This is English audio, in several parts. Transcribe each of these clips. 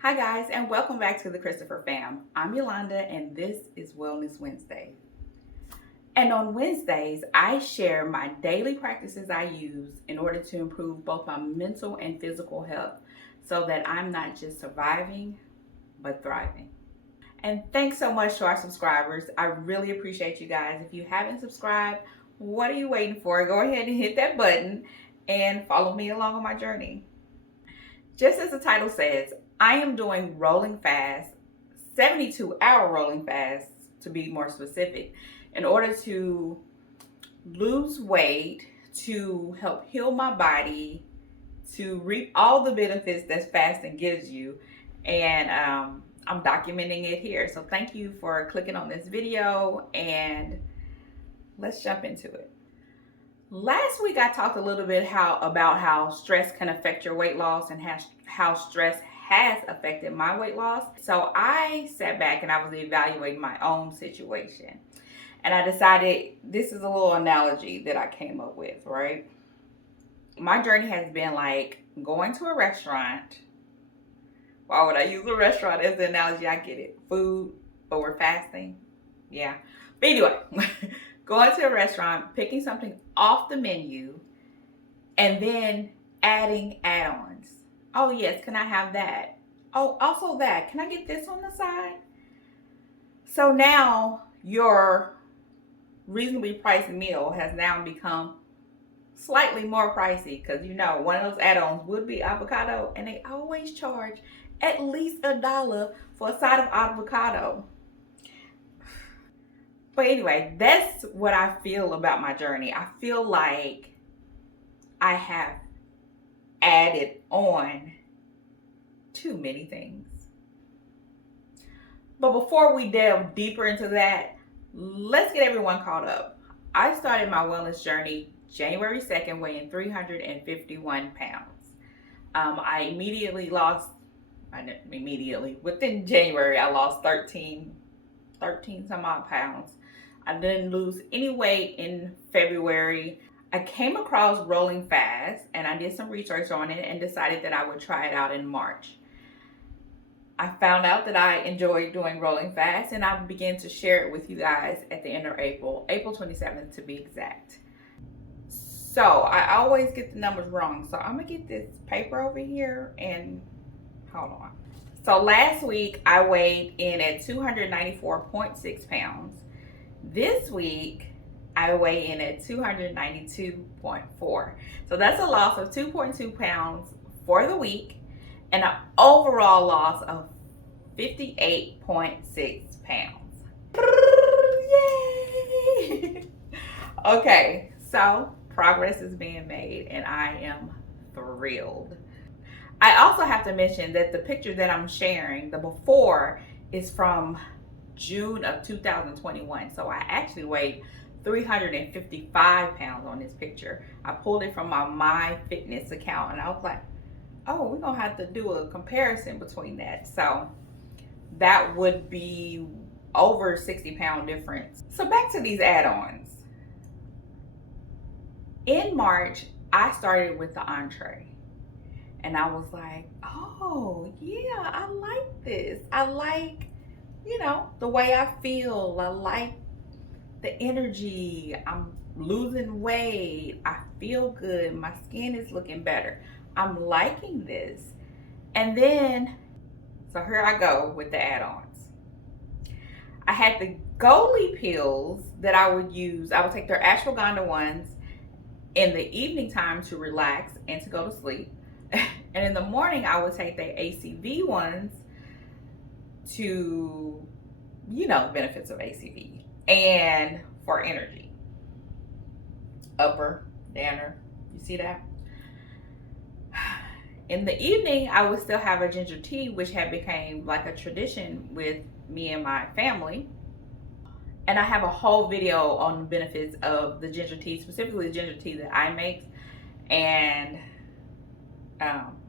Hi guys, and welcome back to the Christopher Fam. I'm Yolanda and this is Wellness Wednesday. And on Wednesdays, I share my daily practices I use in order to improve both my mental and physical health so that I'm not just surviving, but thriving. And thanks so much to our subscribers. I really appreciate you guys. If you haven't subscribed, what are you waiting for? Go ahead and hit that button and follow me along on my journey. Just as the title says, I am doing rolling fast, 72-hour rolling fast to be more specific, in order to lose weight, to help heal my body, to reap all the benefits that fasting gives you. And I'm documenting it here. So thank you for clicking on this video and let's jump into it. Last week I talked a little bit about how stress can affect your weight loss and how stress has affected my weight loss. So I sat back and I was evaluating my own situation. And I decided this is a little analogy that I came up with, right? My journey has been like going to a restaurant. Why would I use a restaurant as the analogy? I get it. Food over fasting. Yeah. But anyway, going to a restaurant, picking something off the menu, and then adding add-ons. Oh yes, can I have that? Oh, also that. Can I get this on the side? So now your reasonably priced meal has now become slightly more pricey because one of those add-ons would be avocado, and they always charge at least $1 for a side of avocado. But anyway, that's what I feel about my journey. I feel like I have added on too many things. But before we delve deeper into that, let's get everyone caught up. I started my wellness journey January 2nd, weighing 351 pounds. Within January, I lost 13 some odd pounds. I didn't lose any weight in February. I came across rolling fast and I did some research on it and decided that I would try it out in March. I found out that I enjoyed doing rolling fast and I began to share it with you guys at the end of April 27th to be exact. So I always get the numbers wrong. So I'm gonna get this paper over here and hold on. So last week I weighed in at 294.6 pounds. This week I weigh in at 292.4. So that's a loss of 2.2 pounds for the week and an overall loss of 58.6 pounds. Yay! Okay, so progress is being made and I am thrilled. I also have to mention that the picture that I'm sharing, the before, is from June of 2021. So I actually weighed 355 pounds on this picture. I pulled it from my MyFitness account and I was like, oh, we're gonna have to do a comparison between that. So that would be over 60-pound difference. So back to these add-ons. In March, I started with the entree. And I was like, oh, yeah, I like this. I like, the way I feel. I like the energy. I'm losing weight. I feel good. My skin is looking better. I'm liking this. And then, so here I go with the add-ons. I had the Goalie pills that I would use. I would take their ashwagandha ones in the evening time to relax and to go to sleep. And in the morning, I would take the ACV ones to, benefits of ACV and for energy. Upper, downer, you see that? In the evening, I would still have a ginger tea, which had become like a tradition with me and my family. And I have a whole video on the benefits of the ginger tea, specifically the ginger tea that I make. And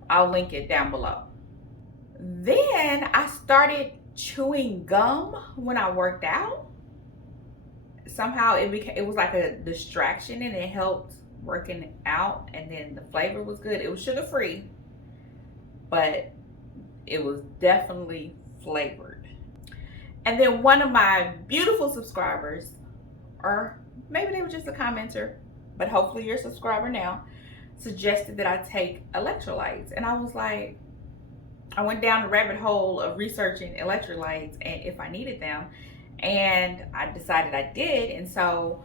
I'll link it down below. Then I started chewing gum when I worked out. Somehow it was like a distraction and it helped working out, and then the flavor was good. It was sugar free, but it was definitely flavored. And then one of my beautiful subscribers, or maybe they were just a commenter, but hopefully you're a subscriber now, suggested that I take electrolytes. And I was like, I went down the rabbit hole of researching electrolytes and if I needed them, and I decided I did. And so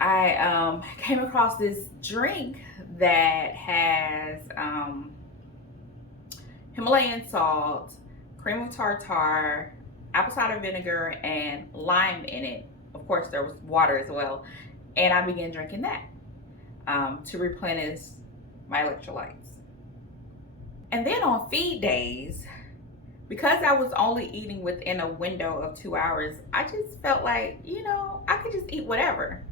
I came across this drink that has Himalayan salt, cream of tartar, apple cider vinegar, and lime in it. Of course, there was water as well. And I began drinking that to replenish my electrolytes. And then on feed days, because I was only eating within a window of 2 hours, I just felt like, I could just eat whatever,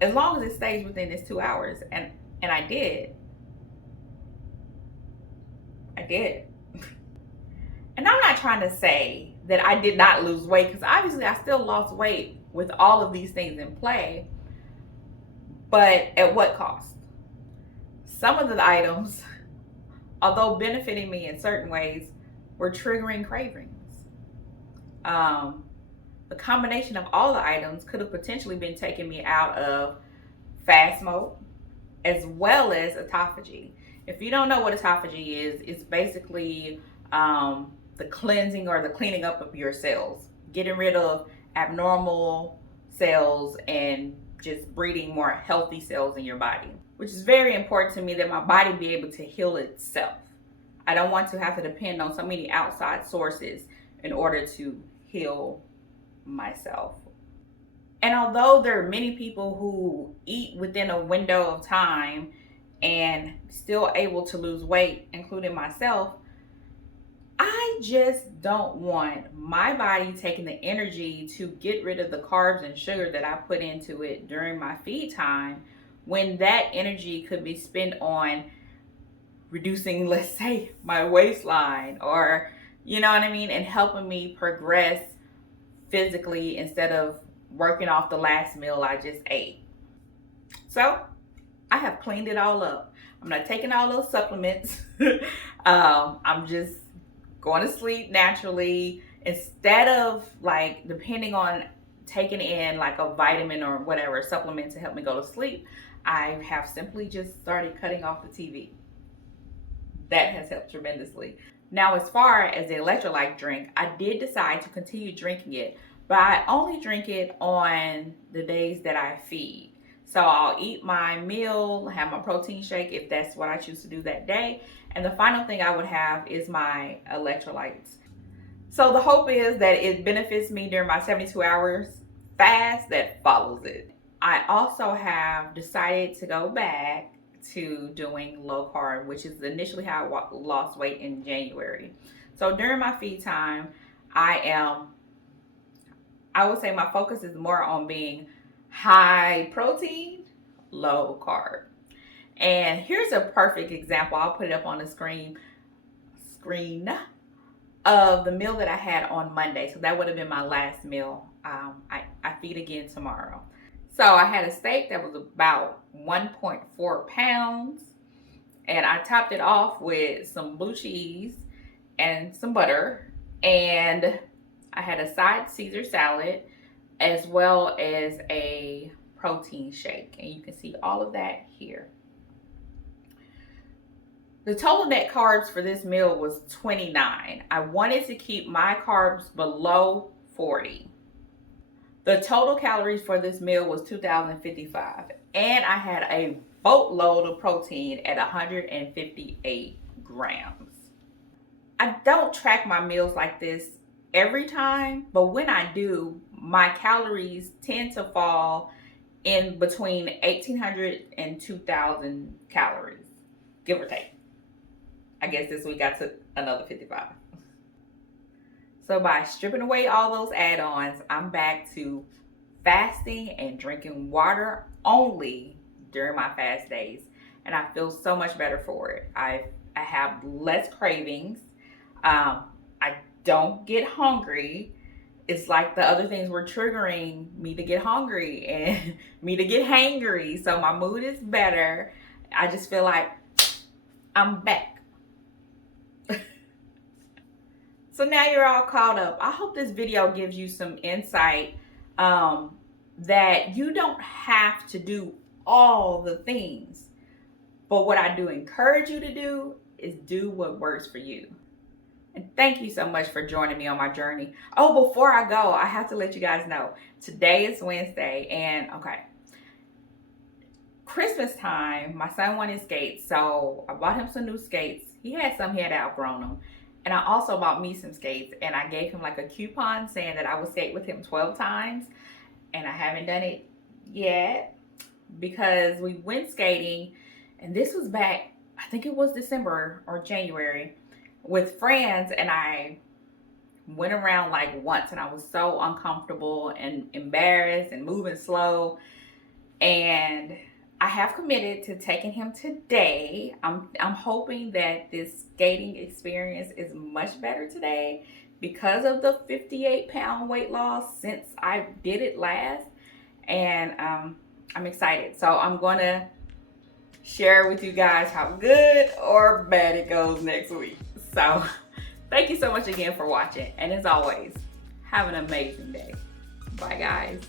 as long as it stays within this 2 hours. And I did. And I'm not trying to say that I did not lose weight, because obviously I still lost weight with all of these things in play. But at what cost? Some of the items, although benefiting me in certain ways, were triggering cravings. The combination of all the items could have potentially been taking me out of fast mode as well as autophagy. If you don't know what autophagy is, it's basically the cleansing or the cleaning up of your cells, getting rid of abnormal cells and just breeding more healthy cells in your body, which is very important to me, that my body be able to heal itself. I don't want to have to depend on so many outside sources in order to heal myself. And although there are many people who eat within a window of time and still able to lose weight, including myself, I just don't want my body taking the energy to get rid of the carbs and sugar that I put into it during my feed time, when that energy could be spent on reducing, let's say, my waistline, or you know what I mean, and helping me progress physically instead of working off the last meal I just ate. So I have cleaned it all up. I'm not taking all those supplements. I'm just going to sleep naturally. Instead of like depending on taking in like a vitamin or whatever supplement to help me go to sleep, I have simply just started cutting off the TV. That has helped tremendously. Now, as far as the electrolyte drink, I did decide to continue drinking it, but I only drink it on the days that I feed. So I'll eat my meal, have my protein shake if that's what I choose to do that day, and the final thing I would have is my electrolytes. So the hope is that it benefits me during my 72 hours fast that follows it. I also have decided to go back to doing low carb, which is initially how I lost weight in January. So during my feed time, I would say my focus is more on being high protein, low carb. And here's a perfect example. I'll put it up on the screen of the meal that I had on Monday. So that would have been my last meal. I feed again tomorrow. So I had a steak that was about 1.4 pounds, and I topped it off with some blue cheese and some butter, and I had a side Caesar salad as well as a protein shake, and you can see all of that here. The total net carbs for this meal was 29. I wanted to keep my carbs below 40. The total calories for this meal was 2,055, and I had a boatload of protein at 158 grams. I don't track my meals like this every time, but when I do, my calories tend to fall in between 1,800 and 2,000 calories, give or take. I guess this week I took another 55. So by stripping away all those add-ons, I'm back to fasting and drinking water only during my fast days. And I feel so much better for it. I have less cravings. I don't get hungry. It's like the other things were triggering me to get hungry and me to get hangry. So my mood is better. I just feel like I'm back. So now you're all caught up. I hope this video gives you some insight that you don't have to do all the things. But what I do encourage you to do is do what works for you. And thank you so much for joining me on my journey. Oh, before I go, I have to let you guys know, today is Wednesday, and okay, Christmas time, my son wanted skates, so I bought him some new skates. He had some, he had outgrown them. And I also bought me some skates, and I gave him like a coupon saying that I would skate with him 12 times. And I haven't done it yet because we went skating, and this was back, I think it was December or January, with friends, and I went around like once, and I was so uncomfortable and embarrassed and moving slow. And I have committed to taking him today. I'm hoping that this skating experience is much better today because of the 58-pound weight loss since I did it last. And I'm excited. So I'm going to share with you guys how good or bad it goes next week. So thank you so much again for watching. And as always, have an amazing day. Bye, guys.